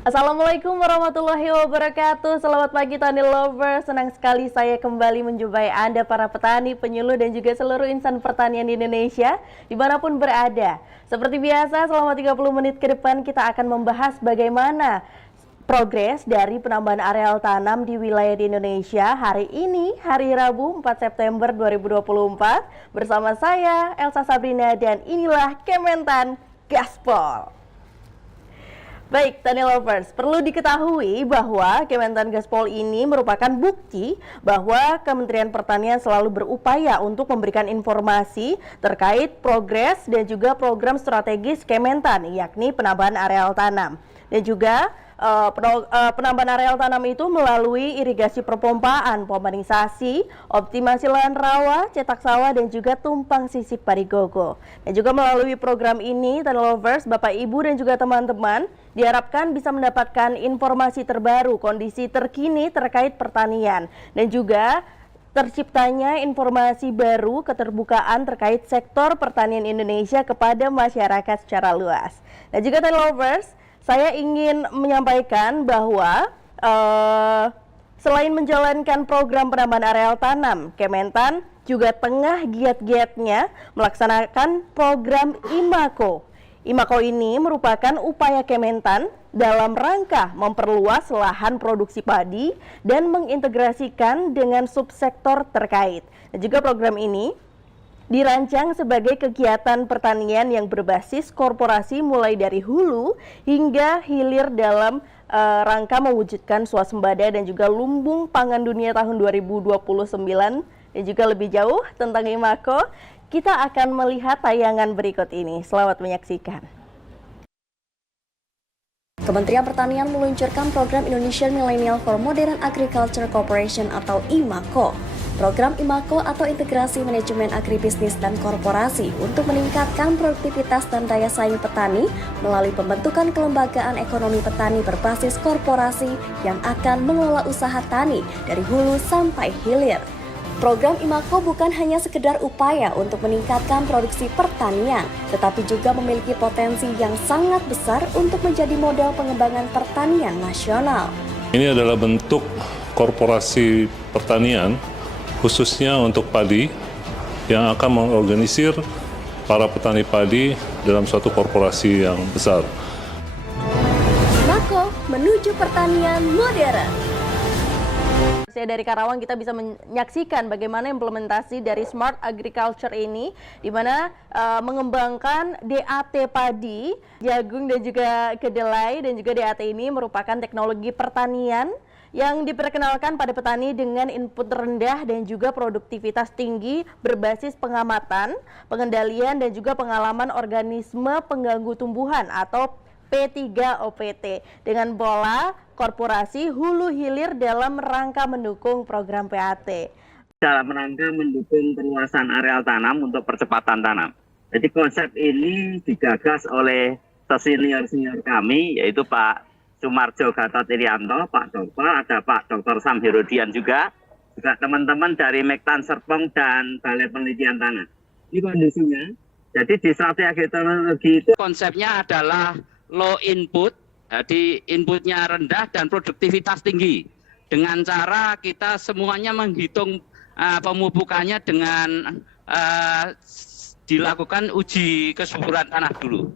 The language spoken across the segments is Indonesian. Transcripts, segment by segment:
Assalamualaikum warahmatullahi wabarakatuh. Selamat pagi Tani Lovers. Senang sekali saya kembali menjumpai Anda para petani, penyuluh dan juga seluruh insan pertanian di Indonesia dimanapun berada. Seperti biasa selama 30 menit ke depan kita akan membahas bagaimana progres dari penambahan areal tanam di wilayah di Indonesia hari ini, hari Rabu 4 September 2024 bersama saya Elsa Sabrina dan inilah Kementan Gaspol. Baik, Tani Lovers, perlu diketahui bahwa Kementan Gaspol ini merupakan bukti bahwa Kementerian Pertanian selalu berupaya untuk memberikan informasi terkait progres dan juga program strategis Kementan, yakni penambahan areal tanam. Dan juga penambahan areal tanam itu melalui irigasi perpompaan, pompanisasi, optimasi lahan rawa, cetak sawah, dan juga tumpang sisip parigogo. Dan juga melalui program ini, Tani Lovers, Bapak, Ibu, dan juga teman-teman diharapkan bisa mendapatkan informasi terbaru, kondisi terkini terkait pertanian, dan juga terciptanya informasi baru keterbukaan terkait sektor pertanian Indonesia kepada masyarakat secara luas. Dan juga Tani Lovers, saya ingin menyampaikan bahwa selain menjalankan program penambahan areal tanam, Kementan juga tengah giat-giatnya melaksanakan program IMAKO. IMAKO ini merupakan upaya Kementan dalam rangka memperluas lahan produksi padi dan mengintegrasikan dengan subsektor terkait. Dan juga program ini dirancang sebagai kegiatan pertanian yang berbasis korporasi mulai dari hulu hingga hilir dalam rangka mewujudkan swasembada dan juga lumbung pangan dunia tahun 2029. Dan juga lebih jauh tentang IMAKO, kita akan melihat tayangan berikut ini. Selamat menyaksikan. Kementerian Pertanian meluncurkan program Indonesian Millennial for Modern Agriculture Corporation atau IMAKO. Program IMAKO atau Integrasi Manajemen Agribisnis dan Korporasi untuk meningkatkan produktivitas dan daya saing petani melalui pembentukan kelembagaan ekonomi petani berbasis korporasi yang akan mengelola usaha tani dari hulu sampai hilir. Program IMAKO bukan hanya sekedar upaya untuk meningkatkan produksi pertanian, tetapi juga memiliki potensi yang sangat besar untuk menjadi model pengembangan pertanian nasional. Ini adalah bentuk korporasi pertanian khususnya untuk padi yang akan mengorganisir para petani padi dalam suatu korporasi yang besar. IMAKO menuju pertanian modern. Saya dari Karawang, kita bisa menyaksikan bagaimana implementasi dari Smart Agriculture ini, di mana mengembangkan DAT padi, jagung dan juga kedelai, dan juga DAT ini merupakan teknologi pertanian yang diperkenalkan pada petani dengan input rendah dan juga produktivitas tinggi berbasis pengamatan, pengendalian dan juga pengalaman organisme pengganggu tumbuhan atau P3OPT dengan pola korporasi hulu hilir dalam rangka mendukung program PAT. Dalam rangka mendukung perluasan areal tanam untuk percepatan tanam. Jadi konsep ini digagas oleh senior-senior kami, yaitu Pak Sumarjo Gatot Irianto, Pak Dopa, ada Pak Dr. Sam Herodian juga teman-teman dari Mektan Serpong dan Balai Penelitian Tanah. Ini kondisinya. Jadi di strategi agroteknologi itu konsepnya adalah low input, jadi inputnya rendah dan produktivitas tinggi. Dengan cara kita semuanya menghitung pemupukannya dengan dilakukan uji kesuburan tanah dulu.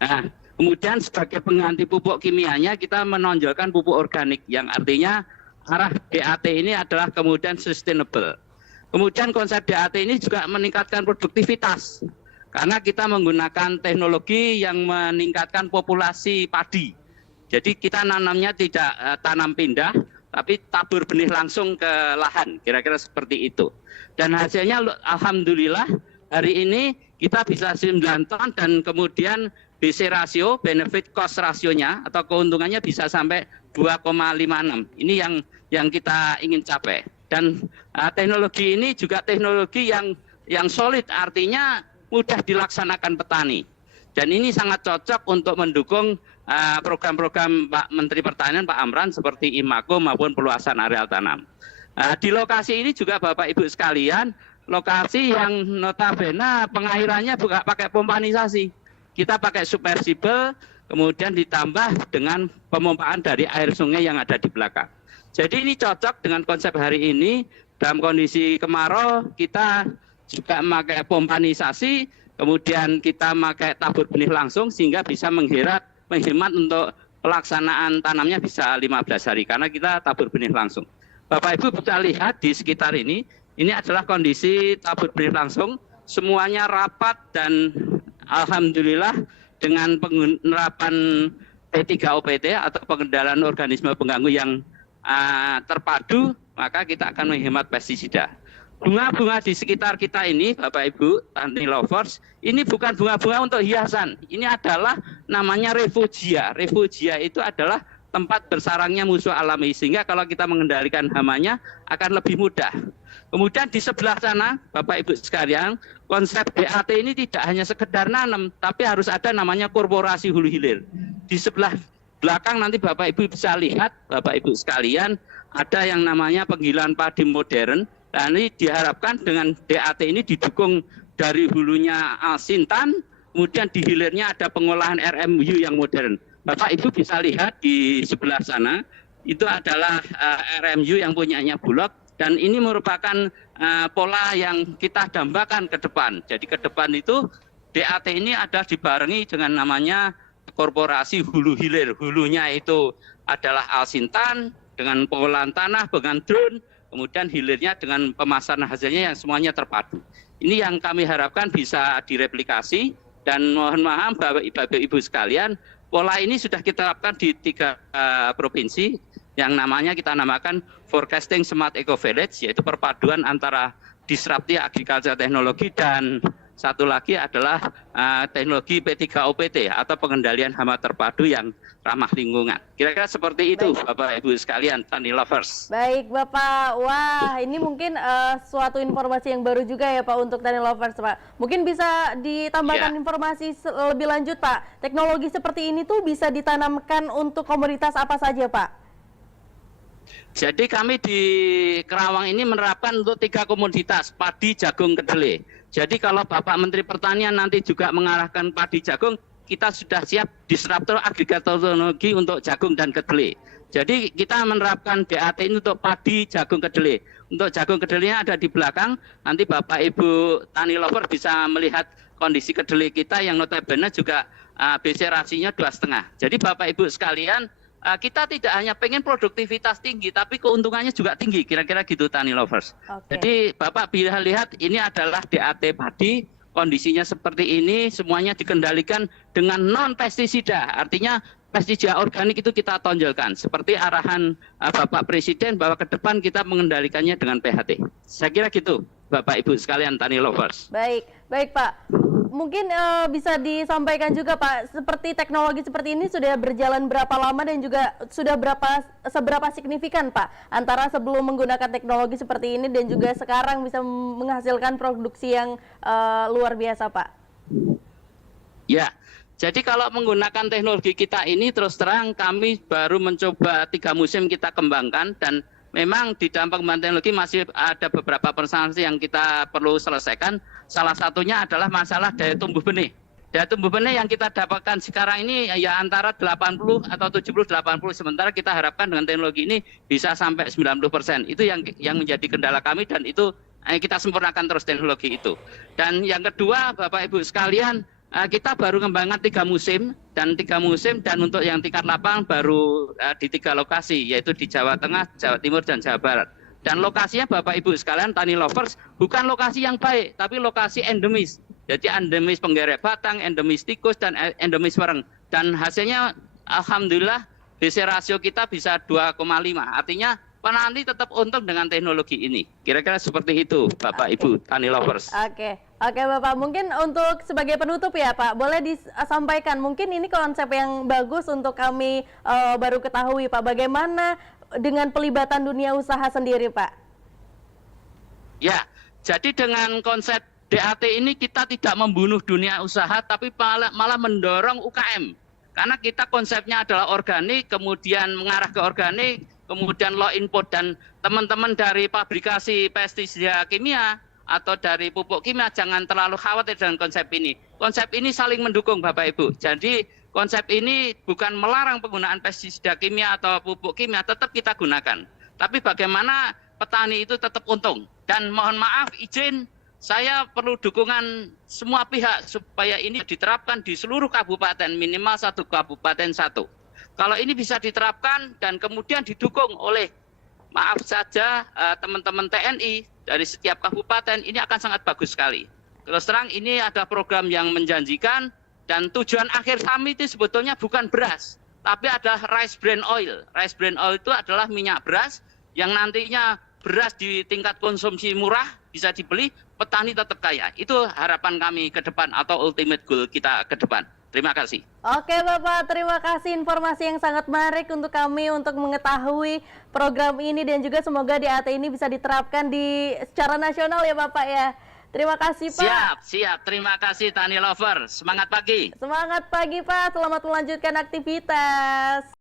Nah, kemudian sebagai pengganti pupuk kimianya kita menonjolkan pupuk organik yang artinya arah DAT ini adalah kemudian sustainable. Kemudian konsep DAT ini juga meningkatkan produktivitas karena kita menggunakan teknologi yang meningkatkan populasi padi. Jadi kita nanamnya tidak tanam pindah, tapi tabur benih langsung ke lahan, kira-kira seperti itu. Dan hasilnya alhamdulillah hari ini kita bisa 9 ton dan kemudian BC rasio, benefit cost rasionya atau keuntungannya bisa sampai 2,56. Ini yang kita ingin capai. Dan teknologi ini juga teknologi yang solid, artinya mudah dilaksanakan petani. Dan ini sangat cocok untuk mendukung program-program Pak Menteri Pertanian, Pak Amran, seperti IMAKO maupun perluasan areal tanam. Di lokasi ini juga Bapak Ibu sekalian, lokasi yang notabene pengairannya bukan pakai pompanisasi. Kita pakai submersible kemudian ditambah dengan pemompaan dari air sungai yang ada di belakang. Jadi ini cocok dengan konsep hari ini. Dalam kondisi kemarau kita juga memakai pompanisasi, kemudian kita memakai tabur benih langsung sehingga bisa menghemat untuk pelaksanaan tanamnya bisa 15 hari karena kita tabur benih langsung. Bapak Ibu bisa lihat di sekitar ini adalah kondisi tabur benih langsung, semuanya rapat dan alhamdulillah dengan penerapan P3OPT atau pengendalian organisme pengganggu yang terpadu, maka kita akan menghemat pestisida. Bunga-bunga di sekitar kita ini, Bapak Ibu, tani lovers, ini bukan bunga-bunga untuk hiasan. Ini adalah namanya refugia. Refugia itu adalah tempat bersarangnya musuh alami, sehingga kalau kita mengendalikan hamanya akan lebih mudah. Kemudian di sebelah sana, Bapak Ibu sekalian, konsep DAT ini tidak hanya sekedar nanam, tapi harus ada namanya korporasi hulu hilir. Di sebelah belakang nanti Bapak Ibu bisa lihat, Bapak Ibu sekalian, ada yang namanya penggilingan padi modern. Dan ini diharapkan dengan DAT ini didukung dari hulunya Alsintan, kemudian di hilirnya ada pengolahan RMU yang modern. Bapak Ibu bisa lihat di sebelah sana, itu adalah RMU yang punyanya Bulog, dan ini merupakan pola yang kita dambakan ke depan. Jadi ke depan itu DAT ini ada dibarengi dengan namanya korporasi hulu hilir. Hulunya itu adalah Alsintan dengan pengolahan tanah, dengan drone, kemudian hilirnya dengan pemasaran hasilnya yang semuanya terpadu. Ini yang kami harapkan bisa direplikasi, dan mohon maaf Bapak Ibu sekalian, pola ini sudah kita terapkan di 3 provinsi yang namanya kita namakan Forecasting Smart Eco Village, yaitu perpaduan antara disruptive agriculture teknologi dan satu lagi adalah teknologi P3OPT atau pengendalian hama terpadu yang ramah lingkungan. Kira-kira seperti itu. Baik, Bapak Ibu sekalian, tani lovers. Baik Bapak, wah ini mungkin suatu informasi yang baru juga ya Pak untuk tani lovers Pak. Mungkin bisa ditambahkan informasi lebih lanjut Pak. Teknologi seperti ini tuh bisa ditanamkan untuk komoditas apa saja Pak? Jadi kami di Kerawang ini menerapkan untuk 3 komoditas, padi, jagung, kedelai. Jadi kalau Bapak Menteri Pertanian nanti juga mengarahkan padi, jagung, kita sudah siap disruptor agregator teknologi untuk jagung dan kedelai. Jadi kita menerapkan DAT ini untuk padi, jagung, kedelai. Untuk jagung kedelainya ada di belakang, nanti Bapak Ibu tani lover bisa melihat kondisi kedelai kita yang notabene juga BC rasinya 2,5. Jadi Bapak Ibu sekalian, kita tidak hanya pengen produktivitas tinggi, tapi keuntungannya juga tinggi, kira-kira gitu tani lovers. Okay. Jadi Bapak bisa lihat ini adalah DAT padi, kondisinya seperti ini, semuanya dikendalikan dengan non pestisida, artinya pestisida organik itu kita tonjolkan, seperti arahan Bapak Presiden bahwa ke depan kita mengendalikannya dengan PHT. Saya kira gitu, Bapak Ibu sekalian tani lovers. Baik Pak. Mungkin bisa disampaikan juga Pak, seperti teknologi seperti ini sudah berjalan berapa lama dan juga sudah seberapa signifikan Pak antara sebelum menggunakan teknologi seperti ini dan juga sekarang bisa menghasilkan produksi yang luar biasa Pak? Ya, jadi kalau menggunakan teknologi kita ini terus terang kami baru mencoba 3 musim kita kembangkan, dan memang di dalam pengembangan teknologi masih ada beberapa persoalan yang kita perlu selesaikan. Salah satunya adalah masalah daya tumbuh benih. Daya tumbuh benih yang kita dapatkan sekarang ini ya antara 80 atau 70-80, sementara kita harapkan dengan teknologi ini bisa sampai 90%. Itu yang menjadi kendala kami, dan itu kita sempurnakan terus teknologi itu. Dan yang kedua Bapak Ibu sekalian, kita baru mengembangkan 3 musim, dan untuk yang tingkat lapangan baru di 3 lokasi, yaitu di Jawa Tengah, Jawa Timur, dan Jawa Barat. Dan lokasinya Bapak Ibu sekalian tani lovers bukan lokasi yang baik, tapi lokasi endemis. Jadi endemis penggerek batang, endemis tikus, dan endemis wereng. Dan hasilnya alhamdulillah BC rasio kita bisa 2,5. Artinya petani tetap untung dengan teknologi ini. Kira-kira seperti itu Bapak Ibu tani lovers. Oke Bapak, mungkin untuk sebagai penutup ya Pak, boleh disampaikan mungkin ini konsep yang bagus untuk kami baru ketahui Pak, bagaimana dengan pelibatan dunia usaha sendiri Pak? Ya, jadi dengan konsep DAT ini kita tidak membunuh dunia usaha, tapi malah mendorong UKM. Karena kita konsepnya adalah organik, kemudian mengarah ke organik, kemudian low input, dan teman-teman dari pabrikasi pestisida kimia atau dari pupuk kimia jangan terlalu khawatir dengan konsep ini. Konsep ini saling mendukung Bapak Ibu. Jadi konsep ini bukan melarang penggunaan pestisida kimia atau pupuk kimia, tetap kita gunakan. Tapi bagaimana petani itu tetap untung. Dan mohon maaf, izin, saya perlu dukungan semua pihak supaya ini diterapkan di seluruh kabupaten, minimal satu kabupaten satu. Kalau ini bisa diterapkan dan kemudian didukung oleh, maaf saja, teman-teman TNI dari setiap kabupaten, ini akan sangat bagus sekali. Terus terang ini ada program yang menjanjikan, dan tujuan akhir kami itu sebetulnya bukan beras, tapi adalah rice bran oil. Rice bran oil itu adalah minyak beras yang nantinya beras di tingkat konsumsi murah bisa dibeli, petani tetap kaya. Itu harapan kami ke depan atau ultimate goal kita ke depan. Terima kasih. Oke Bapak, terima kasih informasi yang sangat menarik untuk kami untuk mengetahui program ini dan juga semoga DAT ini bisa diterapkan secara nasional ya Bapak ya. Terima kasih Pak. Siap. Terima kasih Tani Lover. Semangat pagi. Semangat pagi Pak, selamat melanjutkan aktivitas.